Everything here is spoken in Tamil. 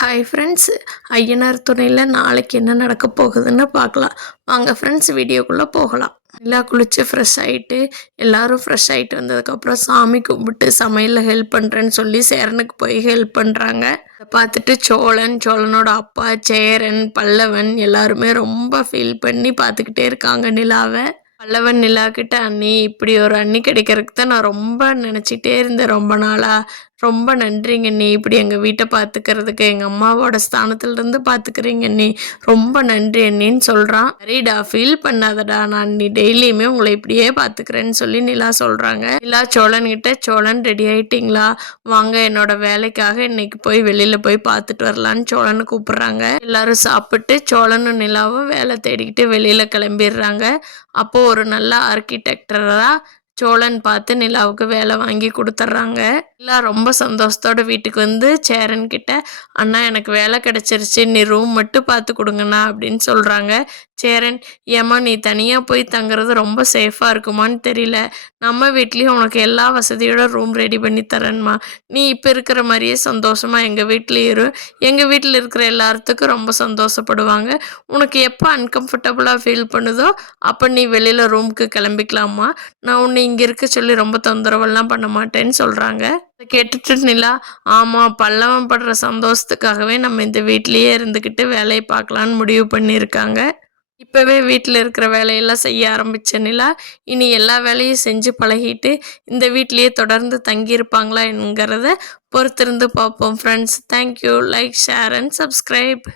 ஹாய் ஃப்ரெண்ட்ஸ், ஐயனார் துணையில் நாளைக்கு என்ன நடக்க போகுதுன்னு பார்க்கலாம். வாங்க ஃப்ரெண்ட்ஸ், வீடியோக்குள்ளே போகலாம். எல்லாம் குளித்து ஃப்ரெஷ் ஆகிட்டு எல்லோரும் ஃப்ரெஷ் ஆகிட்டு வந்ததுக்கப்புறம் சாமி கும்பிட்டு சமையலில் ஹெல்ப் பண்ணுறேன்னு சொல்லி சேரனுக்கு போய் ஹெல்ப் பண்ணுறாங்க. அதை பார்த்துட்டு சோழனோட அப்பா சேரன், பல்லவன் எல்லாருமே ரொம்ப ஃபீல் பண்ணி பார்த்துக்கிட்டே இருக்காங்க நிலாவை. பல்லவன் நிலாக்கிட்ட, அண்ணி இப்படி ஒரு அண்ணி கிடைக்கிறதுக்கு தான் நான் ரொம்ப நினச்சிட்டே இருந்தேன் ரொம்ப நாளாக. ரொம்ப நன்றிங்க அண்ணி, இப்படி எங்கள் வீட்டை பார்த்துக்கிறதுக்கு, எங்கள் அம்மாவோட ஸ்தானத்துலேருந்து பார்த்துக்கிறீங்க அண்ணி, ரொம்ப நன்றி அண்ணின்னு சொல்கிறான். சரிடா, ஃபீல் பண்ணாதடா, நான் நீ டெய்லியுமே உங்களை இப்படியே பார்த்துக்கிறேன்னு சொல்லி நிலா சொல்கிறாங்க. நிலா சோழன்கிட்ட, சோழன் ரெடி ஆகிட்டிங்களா, வாங்க என்னோட வேலைக்காக இன்னைக்கு போய் வெளியில் போய் பார்த்துட்டு வரலான்னு சோழனை கூப்பிட்றாங்க. எல்லாரும் சாப்பிட்டு சோழனும் நிலாவும் வேலை தேடிக்கிட்டு வெளியில் கிளம்பிடுறாங்க. அப்போது ஒரு நல்ல ஆர்கிடெக்டராக சோழன் பார்த்து நிலாவுக்கு வேலை வாங்கி கொடுத்துட்றாங்க. நிலா ரொம்ப சந்தோஷத்தோட வீட்டுக்கு வந்து சேரன்கிட்ட, அண்ணா எனக்கு வேலை கிடச்சிருச்சு, நீ ரூம் மட்டும் பார்த்து கொடுங்கண்ணா அப்படின்னு சொல்கிறாங்க. சேரன், ஏம்மா நீ தனியாக போய் தங்குறது ரொம்ப சேஃபாக இருக்குமான்னு தெரியல, நம்ம வீட்லேயும் உனக்கு எல்லா வசதியோட ரூம் ரெடி பண்ணி தரேன்மா, நீ இப்போ இருக்கிற மாதிரியே சந்தோஷமாக எங்கள் வீட்லேயும் இரு, எங்கள் வீட்டில் இருக்கிற எல்லாத்துக்கும் ரொம்ப சந்தோஷப்படுவாங்க, உனக்கு எப்போ அன்கம்ஃபர்டபுளாக ஃபீல் பண்ணுதோ அப்போ நீ வெளியில் ரூமுக்கு கிளம்பிக்கலாமா, நான் உன்னை இங்கே இருக்க சொல்லி ரொம்ப தொந்தரவெல்லாம் பண்ண மாட்டேன்னு சொல்கிறாங்க. அதை கேட்டுட்டு நிலா, ஆமாம் பல்லவன் படுற சந்தோஷத்துக்காகவே நம்ம இந்த வீட்லேயே இருந்துக்கிட்டு வேலையை பார்க்கலான்னு முடிவு பண்ணியிருக்காங்க. இப்போவே வீட்டில் இருக்கிற வேலையெல்லாம் செய்ய ஆரம்பித்த நிலா இனி எல்லா வேலையும் செஞ்சு பழகிட்டு இந்த வீட்லேயே தொடர்ந்து தங்கியிருப்பாங்களா என்கிறத பொறுத்திருந்து பார்ப்போம் friends. Thank you. Like, share and subscribe.